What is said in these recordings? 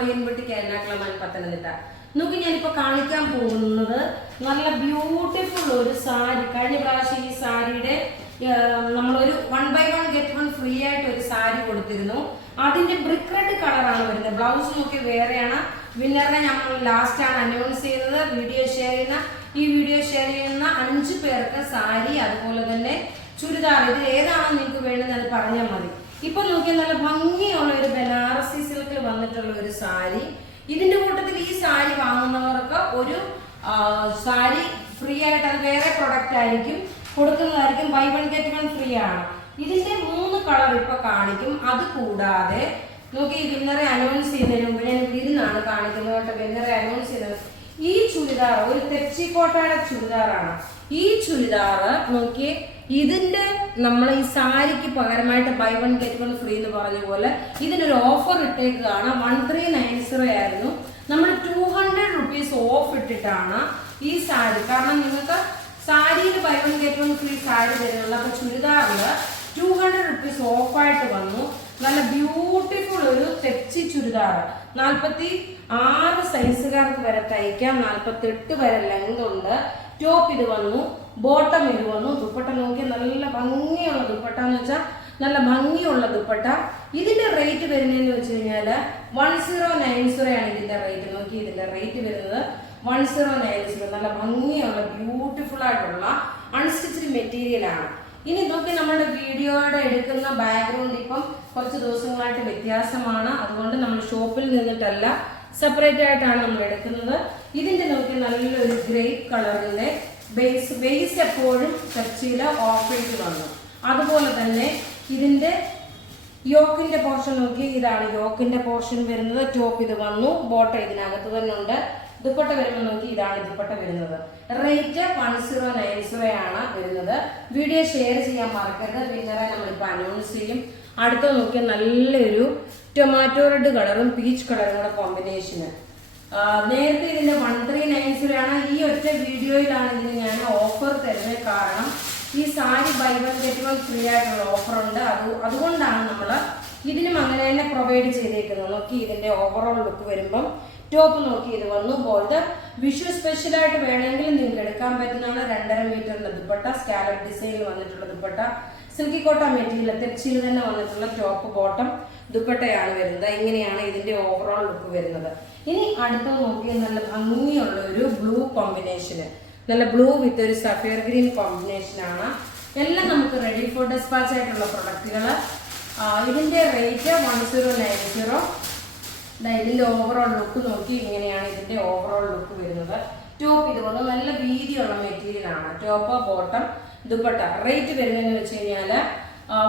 മറിയൻപെട്ടിക്ക് എറണാകുളം പത്തനംതിട്ട. നോക്കി ഞാനിപ്പോ കാണിക്കാൻ പോകുന്നത് നല്ല ബ്യൂട്ടിഫുൾ ഒരു സാരി. കഴിഞ്ഞ പ്രാവശ്യം ഈ സാരിയുടെ നമ്മളൊരു 1/1 get 1 ഫ്രീ ആയിട്ട് ഒരു സാരി കൊടുത്തിരുന്നു. അതിന്റെ ബ്രിക്ക് റെഡ് കളറാണ് വരുന്നത്. ബ്ലൗസ് നോക്കി വേറെയാണ്. വിന്നറിനെ നമ്മൾ ലാസ്റ്റ് ആണ് അനൗൺസ് ചെയ്യുന്നത്. ഈ വീഡിയോ ഷെയർ ചെയ്യുന്ന 5 പേർക്ക് സാരി അതുപോലെ തന്നെ ചുരിദാർ, ഇത് ഏതാണോ നിങ്ങൾക്ക് വേണ്ടത് അത് പറഞ്ഞാൽ മതി. ഇപ്പൊ നോക്കിയാൽ നല്ല ഭംഗിയുള്ള ഒരു ബനാറസി സിൽക്കിൽ വന്നിട്ടുള്ള ഒരു സാരി. ഇതിന്റെ കൂട്ടത്തിൽ ഈ സാരി വാങ്ങുന്നവർക്ക് ഒരു സാരി ഫ്രീ ആയിട്ട്, അത് വേറെ പ്രൊഡക്റ്റ് ആയിരിക്കും കൊടുക്കുന്നതായിരിക്കും. ബൈ 1 get 1 ഫ്രീ ആണ്. ഇതിന്റെ 3 കളർ ഇപ്പൊ കാണിക്കും. അത് കൂടാതെ നോക്കി ഈ വിന്നറെ അനൗൺസ് ചെയ്യുന്നതിന് മുമ്പ് ഞാൻ ഇരുന്നാണ് കാണിക്കുന്നത് കേട്ടോ. വിന്നറെ അനൗൺസ് ചെയ്യുന്നത് ഈ ചുരിദാർ ഒരു തെച്ചിക്കോട്ടയുടെ ചുരിദാറാണ്. ഈ ചുരിദാർ നോക്കി, ഇതിന്റെ നമ്മൾ ഈ സാരിക്ക് പകരമായിട്ട് ബൈ 1 get 1 ഫ്രീ എന്ന് പറഞ്ഞ പോലെ ഇതിനൊരു ഓഫർ ഇട്ടേക്കാണ്. 1390 ആയിരുന്നു. നമ്മൾ 200 rupees ഓഫ് ഇട്ടിട്ടാണ് ഈ സാരി. കാരണം നിങ്ങൾക്ക് സാരിയിൽ ബൈ 1 get 1 ഫ്രീ സാരി തരുന്നുള്ളൂ. അപ്പൊ ചുരിദാറിൽ 200 rupees ഓഫായിട്ട് വന്നു. നല്ല ബ്യൂട്ടിഫുൾ ഒരു തെച്ചി ചുരിദാർ. 46 സൈസുകാർക്ക് വരെ തയ്ക്കാം. 48 വരെ ലെങ്ത് ഉണ്ട്. ടോപ്പ് ഇത് വന്നു, ബോട്ടം ഇത് വന്നു. ദുപ്പട്ട നോക്കിയാൽ നല്ല ഭംഗിയുള്ള ദുപ്പട്ട എന്ന് വെച്ചാൽ നല്ല ഭംഗിയുള്ള ദുപ്പട്ട. ഇതിന്റെ റേറ്റ് വരുന്നതെന്ന് വെച്ച് കഴിഞ്ഞാല് 1090 ആണ് ഇതിന്റെ റേറ്റ്. നോക്കി ഇതിന്റെ റേറ്റ് വരുന്നത് 1090. നല്ല ഭംഗിയുള്ള ബ്യൂട്ടിഫുൾ ആയിട്ടുള്ള അൺസ്റ്റിച്ച്ഡ് മെറ്റീരിയൽ ആണ്. ഇനി നോക്കി നമ്മുടെ വീഡിയോയുടെ എടുക്കുന്ന ബാക്ക്ഗ്രൗണ്ട് ഇപ്പം കുറച്ച് ദിവസങ്ങളായിട്ട് വ്യത്യാസമാണ്. അതുകൊണ്ട് നമ്മൾ ഷോപ്പിൽ നിന്നിട്ടല്ല, സെപ്പറേറ്റ് ആയിട്ടാണ് നമ്മൾ എടുക്കുന്നത്. ഇതിന്റെ നോക്കി നല്ലൊരു ഗ്രേപ്പ് കളറിന്റെ ബേസ് എപ്പോഴും ടച്ചില് ഓഫായിട്ട് വന്നു. അതുപോലെ തന്നെ ഇതിന്റെ യോക്കിന്റെ പോർഷൻ നോക്കി, ഇതാണ് യോക്കിന്റെ പോർഷൻ വരുന്നത്. ടോപ്പ് ഇത് വന്നു, ബോട്ടം ഇതിനകത്ത് തന്നെ ഉണ്ട്. ദുപ്പട്ട വരുമ്പോൾ നോക്കി, ഇതാണ് ദുപ്പട്ട വരുന്നത്. റേറ്റ് 1090 ആണ് വരുന്നത്. വീഡിയോ ഷെയർ ചെയ്യാൻ മറക്കരുത്. വിന്നറെ നമ്മളിപ്പോൾ അനൗൺസ് ചെയ്യും. അടുത്ത നോക്കിയാൽ നല്ലൊരു ടൊമാറ്റോ റെഡ് കളറും പീച്ച് കളറും കൂടെ കോമ്പിനേഷന്. നേരത്തെ ഇതിന്റെ 1390 ആണ്. ഈ ഒറ്റ വീഡിയോയിലാണ് ഇതിന് ഞാൻ ഓഫർ തരുന്നത്. കാരണം ഈ സാരി ബൈ 1 get 1 ഫ്രീ ആയിട്ടുള്ള ഓഫർ ഉണ്ട്. അതുകൊണ്ടാണ് നമ്മൾ ഇതിനും അങ്ങനെ തന്നെ പ്രൊവൈഡ് ചെയ്തേക്കുന്നത്. നോക്കി ഇതിന്റെ ഓവറോൾ ലുക്ക് വരുമ്പം ടോപ്പ് നോക്കി ഇത് വന്നു. ഇത് വിഷു സ്പെഷ്യൽ ആയിട്ട് വേണമെങ്കിൽ നിങ്ങൾക്ക് എടുക്കാൻ പറ്റുന്നതാണ്. 2.5 മീറ്ററിന്റെ ദുപ്പട്ട, സ്കാലപ്പ് ഡിസൈനിൽ വന്നിട്ടുള്ള ദുപ്പട്ട, സിൽക്കി കോട്ട മെറ്റീരിയൽ തെച്ചിയിൽ തന്നെ വന്നിട്ടുള്ള ടോപ്പ് ബോട്ടം ദുപ്പട്ടയാണ് വരുന്നത്. ഇങ്ങനെയാണ് ഇതിന്റെ ഓവറോൾ ലുക്ക് വരുന്നത്. ഇനി അടുത്തത് നോക്കി നല്ല ഭംഗിയുള്ള ഒരു ബ്ലൂ കോമ്പിനേഷന്, നല്ല ബ്ലൂ വിത്ത് ഒരു സഫയർ ഗ്രീൻ കോമ്പിനേഷൻ ആണ്. എല്ലാം നമുക്ക് റെഡി ഫോർ ഡെസ്പാച്ച് ആയിട്ടുള്ള പ്രൊഡക്റ്റുകൾ. ഇതിന്റെ റേറ്റ് 1090. ഇതിന്റെ ഓവറോൾ ലുക്ക് നോക്കി, ഇങ്ങനെയാണ് ഇതിന്റെ ഓവറോൾ ലുക്ക് വരുന്നത്. ടോപ്പ് ഇത് വന്ന് നല്ല വീതിയുള്ള മെറ്റീരിയൽ ആണ്. Top bottom dupatta. റേറ്റ് വരുന്നതെന്ന് വെച്ച് കഴിഞ്ഞാൽ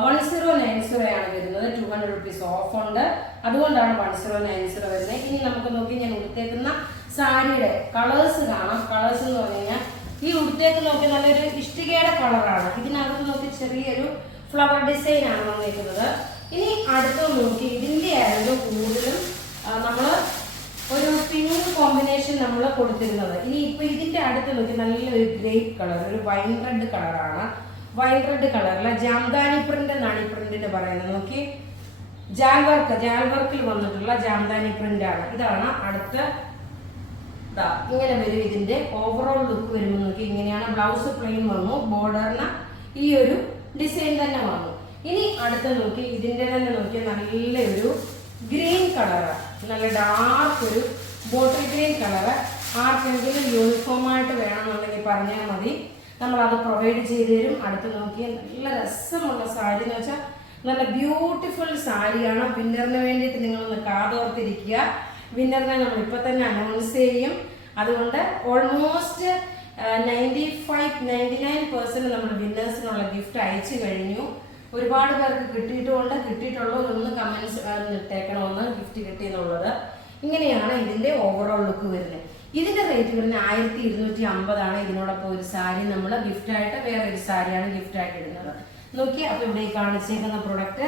1090 ആണ് വരുന്നത്. 200 rupees ഓഫ് ഉണ്ട്. അതുകൊണ്ടാണ് 1090 വരുന്നത്. ഇനി നമുക്ക് നോക്കി ഞാൻ ഉടുത്തേക്കുന്ന സാരിയുടെ കളേഴ്സ് കാണാം. കളേഴ്സ് എന്ന് പറഞ്ഞു കഴിഞ്ഞാൽ ഈ ഉടുത്തേക്ക് നോക്കി നല്ലൊരു ഇഷ്ടികയുടെ കളറാണ്. ഇതിനകത്ത് നോക്കി ചെറിയൊരു ഫ്ലവർ ഡിസൈൻ ആണ് വന്നിരിക്കുന്നത്. ഇനി അടുത്ത് നോക്കി ഇതിന്റെ ആയിരുന്നു കൂടുതലും നമ്മൾ ഒരു പിങ്ക് കോമ്പിനേഷൻ നമ്മൾ കൊടുത്തിരുന്നത്. ഇനി ഇപ്പൊ ഇതിന്റെ അടുത്ത് നോക്കി നല്ലൊരു ഗ്രേപ്പ് കളർ, ഒരു വൈൻ റെഡ് കളറാണ്. വൈൻ റെഡ് കളറിൽ ജാംദാനി പ്രിന്റ് എന്നാണ് ഈ പ്രിന്റിന് പറയുന്നത്. നോക്കി ജാൽവർക്കിൽ വന്നിട്ടുള്ള ജാംദാനി പ്രിന്റ് ആണ്. ഇതാണ് അടുത്ത. ഇങ്ങനെ വരും ഇതിന്റെ ഓവറോൾ ലുക്ക് വരുമ്പോൾ നോക്കി, ഇങ്ങനെയാണ്. ബ്ലൗസ് പ്ലെയിൻ വന്നു, ബോർഡറിന് ഈ ഒരു ഡിസൈൻ തന്നെ വന്നു. ഇനി അടുത്ത നോക്കി ഇതിന്റെ തന്നെ നോക്കിയാൽ നല്ലൊരു ഗ്രീൻ കളറ്, നല്ല ഡാർക്ക് ഒരു ബോട്ടിൽ ഗ്രീൻ കളറ്. ആർക്കെങ്കിലും യൂണിഫോം ആയിട്ട് വേണമെന്നുണ്ടെങ്കിൽ പറഞ്ഞാൽ മതി, നമ്മൾ അത് പ്രൊവൈഡ് ചെയ്തു തരും. അടുത്ത് നോക്കിയാൽ നല്ല രസമുള്ള സാരി എന്ന് വെച്ചാൽ നല്ല ബ്യൂട്ടിഫുൾ സാരിയാണ്. വിന്നറിന് വേണ്ടിയിട്ട് നിങ്ങളൊന്ന് കാതോർത്തിരിക്കുക. വിന്നറിനെ നമ്മൾ ഇപ്പൊ തന്നെ അനൗൺസ് ചെയ്യും. അതുകൊണ്ട് ഓൾമോസ്റ്റ് 95-99% നമ്മൾ വിന്നേഴ്സിനുള്ള ഗിഫ്റ്റ് അയച്ചു കഴിഞ്ഞു. ഒരുപാട് പേർക്ക് കിട്ടിയിട്ടുള്ളവരൊന്ന് കമന്റ്സ് ഇട്ടേക്കണമെന്ന് ഗിഫ്റ്റ് കിട്ടിയെന്നുള്ളത്. ഇങ്ങനെയാണ് ഇതിന്റെ ഓവറോൾ ലുക്ക് വരുന്നത്. ഇതിന്റെ റേറ്റ് വരുന്നത് 1250 ആണ്. ഇതിനോടൊപ്പം ഒരു സാരി നമ്മൾ ഗിഫ്റ്റായിട്ട്, വേറെ ഒരു സാരിയാണ് ഗിഫ്റ്റായിട്ട് ഇടുന്നത്. നോക്കി, അപ്പൊ ഇവിടെ കാണിച്ചേക്കുന്ന പ്രൊഡക്റ്റ്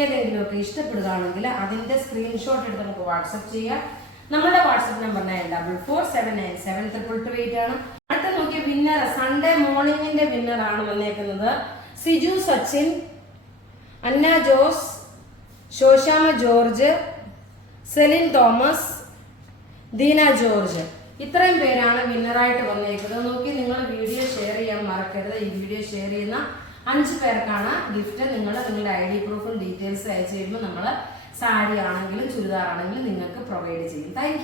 ഏതെങ്കിലുമൊക്കെ ഇഷ്ടപ്പെടുകയാണെങ്കിൽ അതിന്റെ സ്ക്രീൻഷോട്ട് എടുത്ത് നമുക്ക് വാട്സപ്പ് ചെയ്യാം. നമ്മുടെ വാട്സപ്പ് നമ്പർ 9447972228 ആണ്. അടുത്ത നോക്കിയ വിന്നർ സൺഡേ മോർണിംഗിന്റെ വിന്നർ ആണ് വന്നേക്കുന്നത്. സിജു സച്ചിൻ, അന്ന ജോസ്, ശോശാമ ജോർജ്, സെലിൻ തോമസ്, ദീന ജോർജ്. ഇത്രയും പേരാണ് വിന്നറായിട്ട് വന്നേക്കുന്നത്. നോക്കി നിങ്ങൾ വീഡിയോ ഷെയർ ചെയ്യാൻ മറക്കരുത്. ഈ വീഡിയോ ഷെയർ ചെയ്യുന്ന 5 പേർക്കാണ് ഗിഫ്റ്റ്. നിങ്ങളുടെ ID പ്രൂഫും ഡീറ്റെയിൽസ് അയച്ചു കഴിയുമ്പോൾ നമ്മൾ സാരി ആണെങ്കിലും ചുരിദാർ ആണെങ്കിലും നിങ്ങൾക്ക് പ്രൊവൈഡ് ചെയ്യും. താങ്ക്